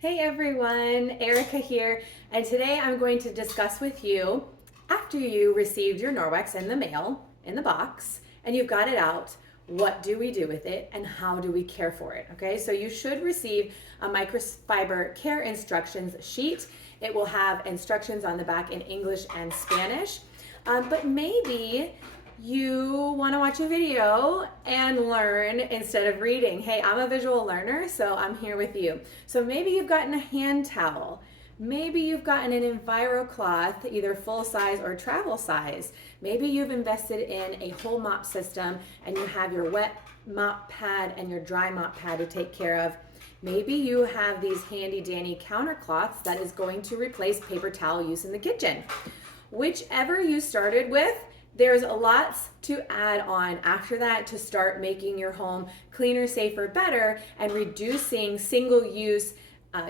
Hey everyone, Erica here, and today I'm going to discuss with you, after you received your Norwex in the mail, in the box, and you've got it out, what do we do with it and how do we care for it, okay? So you should receive a microfiber care instructions sheet. It will have instructions on the back in English and Spanish, but maybe you want to watch a video and learn instead of reading. Hey, I'm a visual learner, so I'm here with you. So maybe you've gotten a hand towel. Maybe you've gotten an EnviroCloth, either full size or travel size. Maybe you've invested in a whole mop system and you have your wet mop pad and your dry mop pad to take care of. Maybe you have these handy dandy countercloths that is going to replace paper towel use in the kitchen. Whichever you started with, there's lots to add on after that to start making your home cleaner, safer, better, and reducing single-use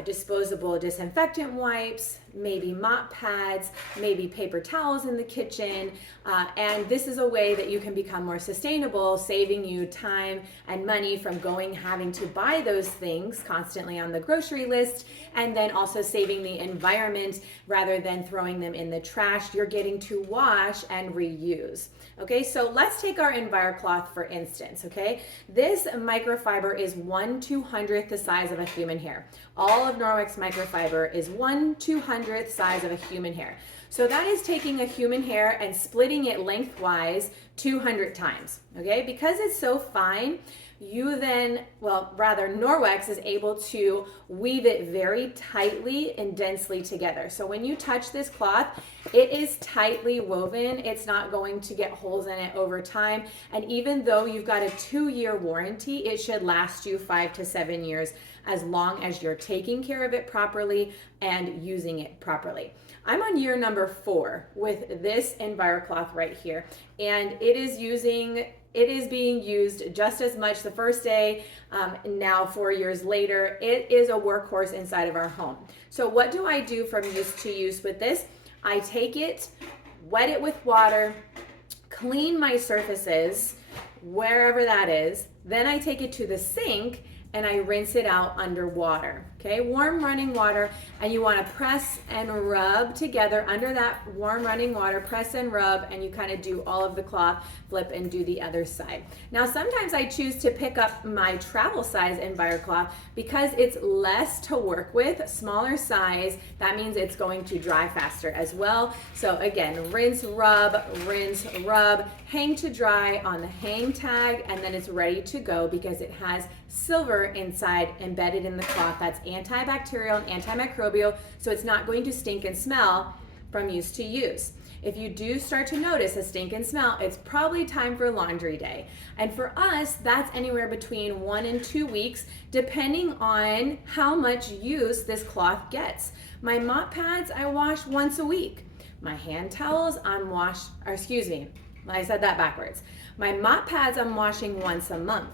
disposable disinfectant wipes, maybe mop pads, maybe paper towels in the kitchen. And this is a way that you can become more sustainable, saving you time and money from having to buy those things constantly on the grocery list, and then also saving the environment rather than throwing them in the trash. You're getting to wash and reuse. Okay, so let's take our EnviroCloth for instance, okay? This microfiber is 1/200th the size of a human hair. All of Norwex microfiber is 1/200th size of a human hair. So that is taking a human hair and splitting it lengthwise 200 times, okay? Because it's so fine, Norwex is able to weave it very tightly and densely together. So when you touch this cloth, it is tightly woven. It's not going to get holes in it over time. And even though you've got a 2-year warranty, it should last you 5 to 7 years as long as you're taking care of it properly and using it properly. I'm on year number 4 with this EnviroCloth right here, and it is being used just as much the first day. Now 4 years later, it is a workhorse inside of our home. So what do I do from use to use with this? I take it, wet it with water, clean my surfaces, wherever that is. Then I take it to the sink and I rinse it out under water, okay? Warm running water, and you wanna press and rub together under that warm running water, press and rub, and you kind of do all of the cloth, flip and do the other side. Now, sometimes I choose to pick up my travel size EnviroCloth because it's less to work with, smaller size. That means it's going to dry faster as well. So again, rinse, rub, hang to dry on the hang tag, and then it's ready to go because it has silver inside embedded in the cloth that's antibacterial and antimicrobial, so it's not going to stink and smell from use to use. If you do start to notice a stink and smell, it's probably time for laundry day. And for us, that's anywhere between 1 and 2 weeks, depending on how much use this cloth gets. My mop pads, I wash once a week. My hand towels, I said that backwards. My mop pads, I'm washing once a month.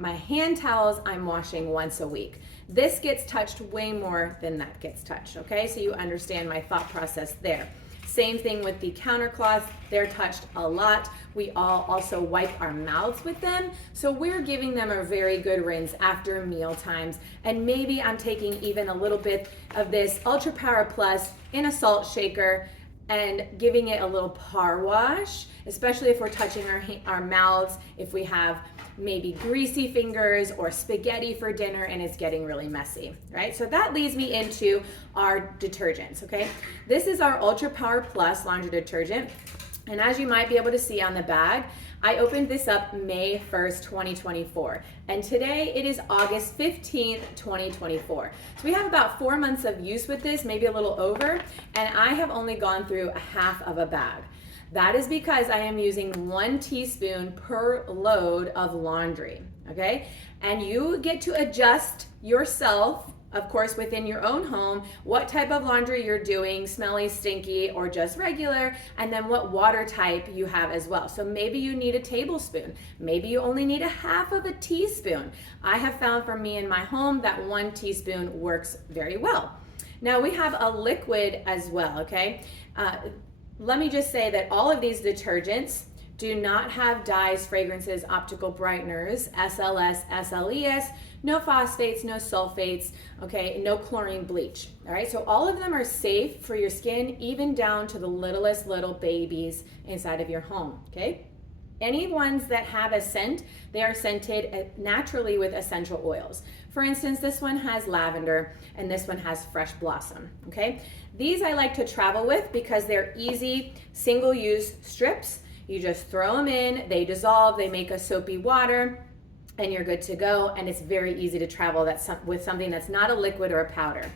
My hand towels, I'm washing once a week. This gets touched way more than that gets touched, okay? So you understand my thought process there. Same thing with the countercloths, they're touched a lot. We all also wipe our mouths with them, so we're giving them a very good rinse after meal times. And maybe I'm taking even a little bit of this Ultra Power Plus in a salt shaker and giving it a little par wash, especially if we're touching our mouths, if we have maybe greasy fingers or spaghetti for dinner and it's getting really messy, right? So that leads me into our detergents, okay? This is our Ultra Power Plus laundry detergent. And as you might be able to see on the bag, I opened this up May 1st, 2024. And today it is August 15th, 2024. So we have about 4 months of use with this, maybe a little over, and I have only gone through a half of a bag. That is because I am using 1 teaspoon per load of laundry, okay? And you get to adjust yourself, of course, within your own home, what type of laundry you're doing, smelly, stinky, or just regular, and then what water type you have as well. So maybe you need a tablespoon. Maybe you only need a half of a teaspoon. I have found for me in my home that 1 teaspoon works very well. Now we have a liquid as well, okay? Let me just say that all of these detergents do not have dyes, fragrances, optical brighteners, SLS, SLES, no phosphates, no sulfates, okay, no chlorine bleach. All right, so all of them are safe for your skin, even down to the littlest little babies inside of your home, okay? Any ones that have a scent, they are scented naturally with essential oils. For instance, this one has lavender and this one has fresh blossom, okay? These I like to travel with because they're easy single-use strips. You just throw them in, they dissolve, they make a soapy water, and you're good to go, and it's very easy to travel with something that's not a liquid or a powder.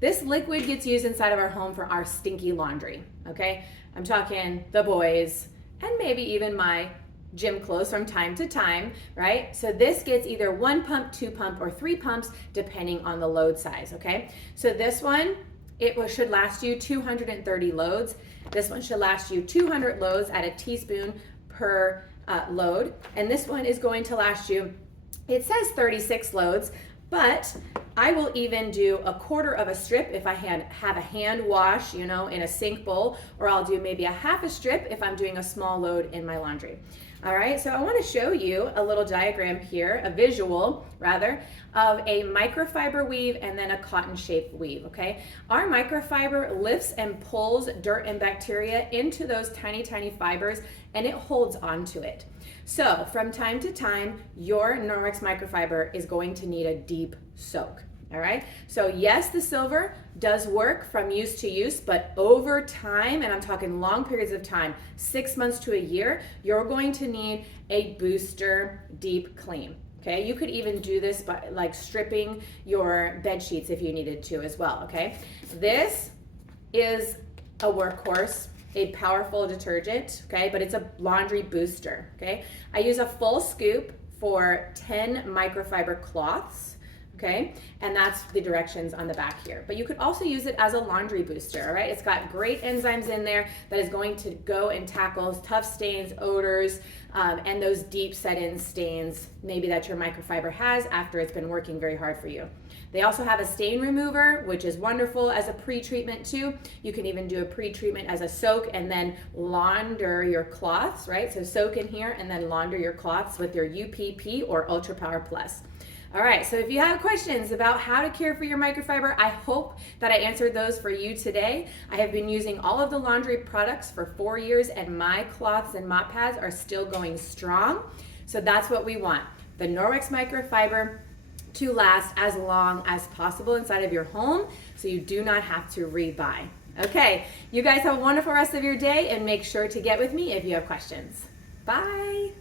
This liquid gets used inside of our home for our stinky laundry, okay? I'm talking the boys, and maybe even my gym clothes from time to time, right? So this gets either 1 pump, 2 pump, or 3 pumps, depending on the load size, okay? So this one, should last you 230 loads. This one should last you 200 loads at a teaspoon per load. And this one is going to last you, it says 36 loads, but I will even do a quarter of a strip if I have a hand wash, in a sink bowl, or I'll do maybe a half a strip if I'm doing a small load in my laundry. All right, so I want to show you a little diagram here, a visual rather, of a microfiber weave and then a cotton shaped weave, okay? Our microfiber lifts and pulls dirt and bacteria into those tiny, tiny fibers, and it holds onto it. So from time to time, your Norwex microfiber is going to need a deep soak. All right, so yes, the silver does work from use to use, but over time, and I'm talking long periods of time, 6 months to a year, you're going to need a booster deep clean. Okay, you could even do this by like stripping your bed sheets if you needed to as well. Okay, this is a workhorse, a powerful detergent, okay, but it's a laundry booster. Okay, I use a full scoop for 10 microfiber cloths. Okay, and that's the directions on the back here. But you could also use it as a laundry booster, all right? It's got great enzymes in there that is going to go and tackle tough stains, odors, and those deep set-in stains maybe that your microfiber has after it's been working very hard for you. They also have a stain remover, which is wonderful as a pre-treatment too. You can even do a pre-treatment as a soak and then launder your cloths, right? So soak in here and then launder your cloths with your UPP or Ultra Power Plus. All right, so if you have questions about how to care for your microfiber, I hope that I answered those for you today. I have been using all of the laundry products for 4 years, and my cloths and mop pads are still going strong. So that's what we want. The Norwex microfiber to last as long as possible inside of your home, so you do not have to rebuy. Okay, you guys have a wonderful rest of your day, and make sure to get with me if you have questions. Bye.